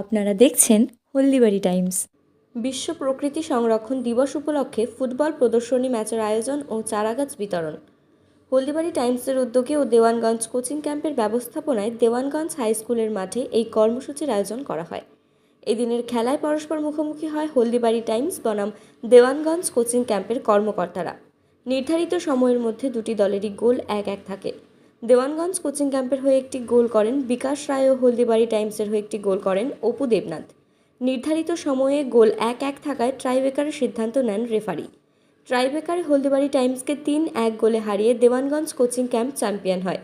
আপনারা দেখছেন হলদিবাড়ি টাইমস। বিশ্ব প্রকৃতি সংরক্ষণ দিবস উপলক্ষে ফুটবল প্রদর্শনী ম্যাচের আয়োজন ও চারাগাছ বিতরণ। হলদিবাড়ি টাইমসের উদ্যোগে ও দেওয়ানগঞ্জ কোচিং ক্যাম্পের ব্যবস্থাপনায় দেওয়ানগঞ্জ হাই স্কুলের মাঠে এই কর্মসূচির আয়োজন করা হয়। এদিনের খেলায় পরস্পর মুখোমুখি হয় হলদিবাড়ি টাইমস বনাম দেওয়ানগঞ্জ কোচিং ক্যাম্পের কর্মকর্তারা। নির্ধারিত সময়ের মধ্যে দুটি দলেরই গোল এক এক থাকে। দেওয়ানগঞ্জ কোচিং ক্যাম্পের হয়ে একটি গোল করেন বিকাশ রায় ও হলদিবাড়ি টাইমসের হয়ে একটি গোল করেন অপু দেবনাথ। নির্ধারিত সময়ে গোল এক এক থাকায় ট্রাইবেকারের সিদ্ধান্ত নেন রেফারি। ট্রাইবেকারে হলদিবাড়ি টাইমসকে তিন এক গোলে হারিয়ে দেওয়ানগঞ্জ কোচিং ক্যাম্প চ্যাম্পিয়ন হয়।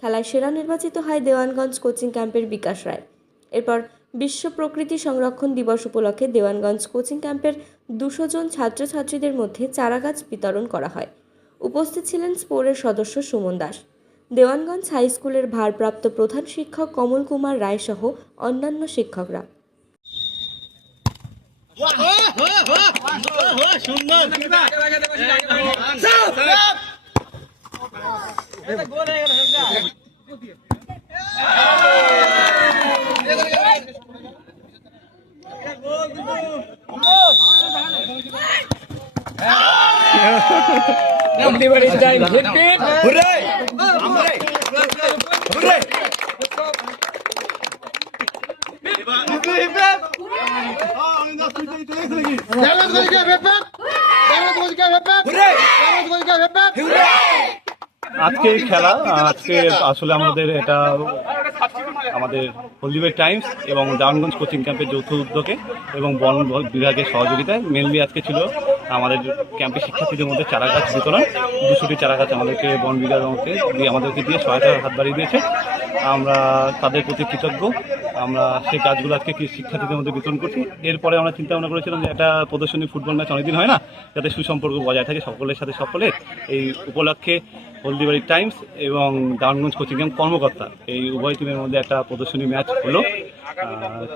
খেলায় সেরা নির্বাচিত হয় দেওয়ানগঞ্জ কোচিং ক্যাম্পের বিকাশ রায়। এরপর বিশ্ব প্রকৃতি সংরক্ষণ দিবস উপলক্ষে দেওয়ানগঞ্জ কোচিং ক্যাম্পের দুশো জন ছাত্রছাত্রীদের মধ্যে চারাগাছ বিতরণ করা হয়। উপস্থিত ছিলেন স্পোরের সদস্য সুমন দাস। দেওয়ানগঞ্জ হাই স্কুলের ভারপ্রাপ্ত প্রধান শিক্ষক কমল কুমার রায় সহ অন্যান্য শিক্ষকরা। আজকে খেলা, আজকে আসলে আমাদের এটা আমাদের হলদিবাই টাইমস এবং দাউনগঞ্জ কোচিং ক্যাম্পের যৌথ উদ্যোগে এবং বন বিভাগের সহযোগিতায় মেনলি আজকে ছিল আমাদের ক্যাম্পে শিক্ষার্থীদের মধ্যে চারা গাছ বিতরণ, দুশোটি চারা গাছ আমাদেরকে বন মধ্যে দিয়ে আমাদেরকে দিয়ে সহায়তার হাত বাড়িয়ে দিয়েছে। আমরা তাদের প্রতি কৃতজ্ঞ। আমরা সেই কাজগুলো আজকে শিক্ষার্থীদের মধ্যে বিতরণ করছি। এরপরে আমরা চিন্তা ভাবনা করেছিলাম যে একটা প্রদর্শনী ফুটবল ম্যাচ অনেকদিন হয় না, যাতে সুসম্পর্ক বজায় থাকে সকলের সাথে সকলের। এই উপলক্ষে হলদিবাড়ি টাইমস এবং দাউনগঞ্জ কোচিং ক্যাম্প কর্মকর্তা। এই উভয় টিমের মধ্যে একটা প্রদর্শনী ম্যাচ হলো।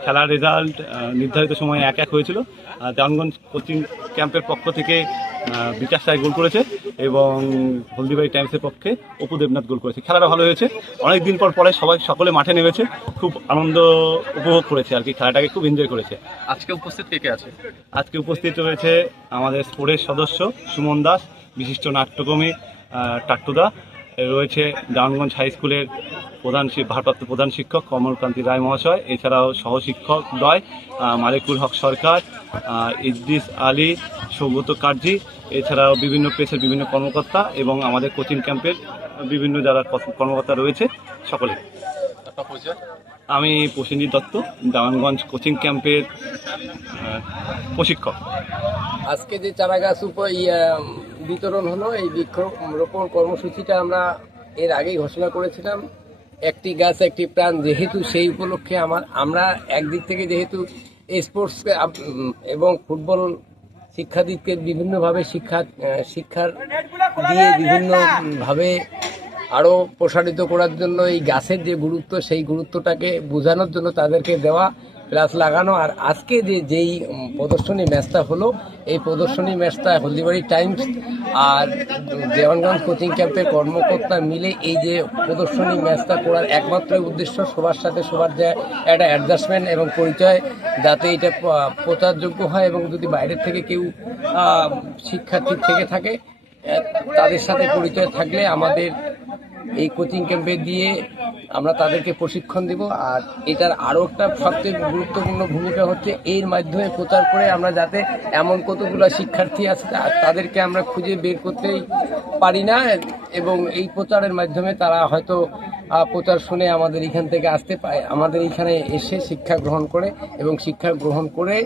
খেলার রেজাল্ট নির্ধারিত সময়ে এক এক হয়েছিল। আহ, দাউনগঞ্জ কোচিং ক্যাম্পের পক্ষ থেকে বিকাশ রায় গোল করেছে এবং হলদিবাড়ি টাইমসের পক্ষে অপু দেবনাথ গোল করেছে। খেলাটা ভালো হয়েছে। অনেক দিন পর পরে সবাই সকলে মাঠে নেমেছে। খুব আনন্দ উপভোগ করেছে আর কি। খেলাটাকে খুব এনজয় করেছে। আজকে উপস্থিত কে কে আছে? আজকে উপস্থিত রয়েছে আমাদের স্পোর্টের সদস্য সুমন দাস বিশিষ্ট নাট্যকর্মী টাট্টুদা। রয়েছে ডাউনগঞ্জ হাই স্কুলের প্রধান ভারপ্রাপ্ত প্রধান শিক্ষক কমলকান্তি রায় মহাশয়। এছাড়াও সহশিক্ষক দয় মালিকুল হক সরকার আহ, ইদ্রিস আলী সৌগত কার্জি। এছাড়াও বিভিন্ন প্রেসের বিভিন্ন কর্মকর্তা এবং আমাদের কোচিং ক্যাম্পের বিভিন্ন যারা কর্মকর্তা রয়েছে সকলে। আমি প্রসেনজিৎ দত্ত ডাউনগঞ্জ কোচিং ক্যাম্পের প্রশিক্ষক। আজকে যে চারা গাছ উপ ইয়া, বিতরণ হলো, এই বৃক্ষরোপণ কর্মসূচিটা আমরা এর আগেই ঘোষণা করেছিলাম। একটি গাছ, একটি প্রাণ যেহেতু সেই উপলক্ষে আমার, আমরা একদিক থেকে যেহেতু স্পোর্টস এবং ফুটবল শিক্ষার্থীকে বিভিন্নভাবে শিক্ষা শিক্ষার দিয়ে বিভিন্নভাবে আরও প্রসারিত করার জন্য এই গাছের যে গুরুত্ব, সেই গুরুত্বটাকে বোঝানোর জন্য তাদেরকে দেওয়া প্লাস লাগানো। আর আজকে যে, যেই প্রদর্শনী ম্যাচটা হলো, এই প্রদর্শনী ম্যাচটা হলদিবাড়ি টাইমস আর দেওয়ানগঞ্জ কোচিং ক্যাম্পের কর্মকর্তা মিলে এই যে প্রদর্শনী ম্যাচটা করার একমাত্র উদ্দেশ্য সবার সাথে সবার যে একটা অ্যাডজাস্টমেন্ট এবং পরিচয়, যাতে এটা প্রচারযোগ্য হয় এবং যদি বাইরের থেকে কেউ শিক্ষার্থী থেকে থাকে তাদের সাথে পরিচয় থাকলে আমাদের এই কোচিং ক্যাম্পে দিয়ে আমরা তাদেরকে প্রশিক্ষণ দিব। আর এটার আরও একটা সবচেয়ে গুরুত্বপূর্ণ ভূমিকা হচ্ছে এর মাধ্যমে প্রচার করে আমরা যাতে এমন কতগুলো শিক্ষার্থী আছে তাদেরকে আমরা খুঁজে বের করতেই পারি না। এবং এই প্রচারের মাধ্যমে তারা হয়তো প্রচার শুনে আমাদের এখান থেকে আসতে পায়, আমাদের এখানে এসে শিক্ষা গ্রহণ করে এবং শিক্ষা গ্রহণ করে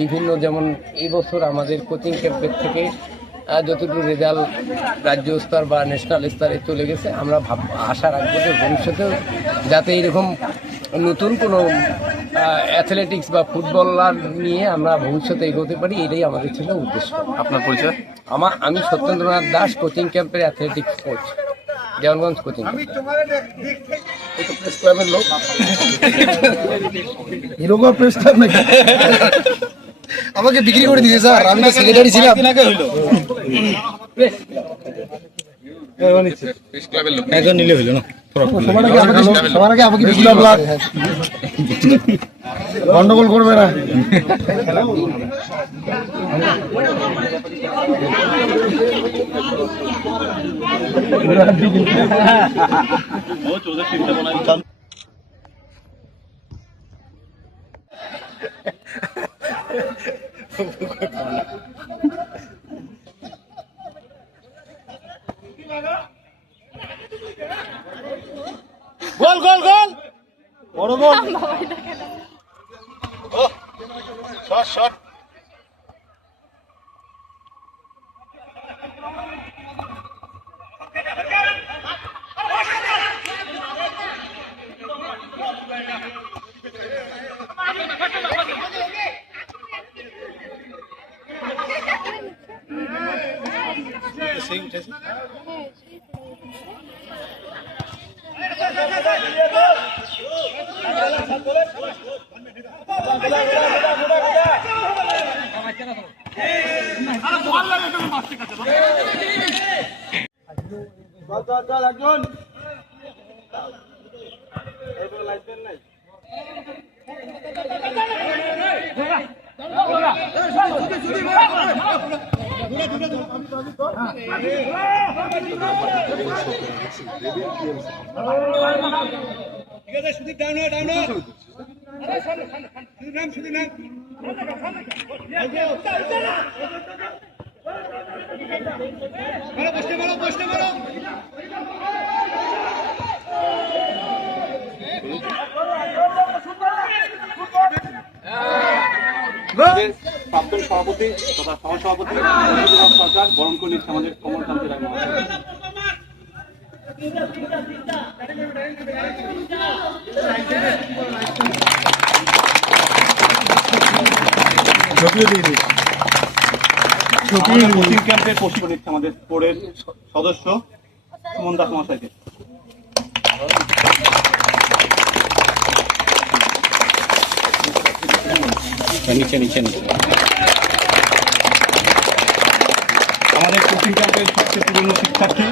বিভিন্ন যেমন এই বছর আমাদের কোচিং ক্যাম্পের থেকে যতটুকু রেজাল্ট রাজ্য স্তর বা ন্যাশনাল স্তরে চলে গেছে আমরা ভাব আশা রাখব যে ভবিষ্যতেও যাতে এরকম নতুন কোনো অ্যাথলেটিক্স বা ফুটবলার নিয়ে আমরা ভবিষ্যতে এগোতে পারি এটাই আমাদের ছিল উদ্দেশ্য। আপনার পরিচয়? আমার আমি সত্যেন্দ্রনাথ দাস কোচিং ক্যাম্পের athletics coach Dewanganj coaching press ক্লাবের লোক এরকম প্রেস ক্লাব নাকি? আমাকে বিক্রি করে দিয়েছে স্যার। আমি তো সেক্রেটারি ছিলাম। একজন নিলে না সবার আগে আমাকে গন্ডগোল করবে না বড় গোল শট শট একজন। লাইসেন্স নাই আমি প্রাক্তন সভাপতি তথা সহসভাপতি সরকার বরণ করে নিচ্ছে আমাদের কমলকান্তি রায় কোচিং ক্যাম্পের প্রশিক্ষণ নিচ্ছে আমাদের সদস্য সুমন দাস মহাশয়কে। নিচে নিচে নিচে। আমাদের কোচিং ক্যাম্পের সবচেয়ে পুরনো শিক্ষার্থী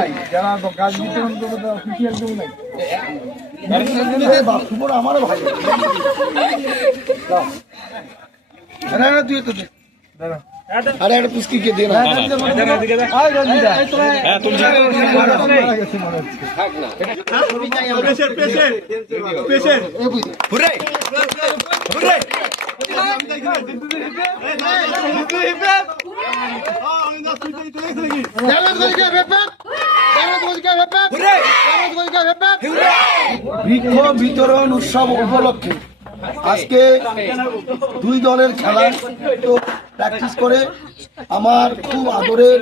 নাই যারা গাছ বিতরণ করবে অফিসিয়াল কেউ নাই বাথরুম আমারও ভালো না না তুই তো দে দাঁড়া আরে একটা পুস্কি কে দে না হ্যাঁ তুলছি পেশেন্ট বৃক্ষ বিতরণ উৎসব উপলক্ষে আজকে দুই দলের খেলা তো প্র্যাকটিস করে আমার খুব আদরের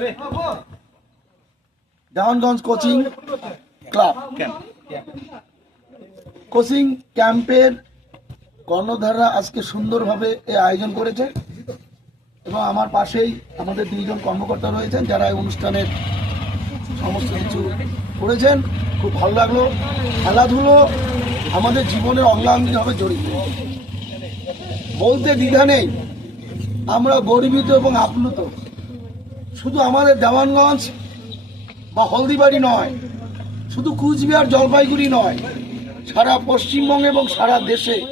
দেওয়ানগঞ্জ কোচিং ক্লাব। কোচিং ক্যাম্পের কর্ণধাররা আজকে সুন্দরভাবে এ আয়োজন করেছে। এবং আমার পাশেই আমাদের দুইজন কর্মকর্তা রয়েছেন যারা এই অনুষ্ঠানের সমস্ত কিছু করেছেন। খুব ভালো লাগল। খেলাধুলো আমাদের জীবনের অঙ্গাঙ্গিভাবে জড়িত। বলতে দ্বিধা নেই। আমরা গর্বিত এবং আপ্লুত। শুধু আমাদের দেওয়ানগঞ্জ বা হলদিবাড়ি নয়, শুধু কুচবিহার, জলপাইগুড়ি নয়, সারা পশ্চিমবঙ্গে এবং সারা দেশে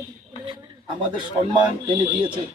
আমাদের সম্মান এনে দিয়েছে।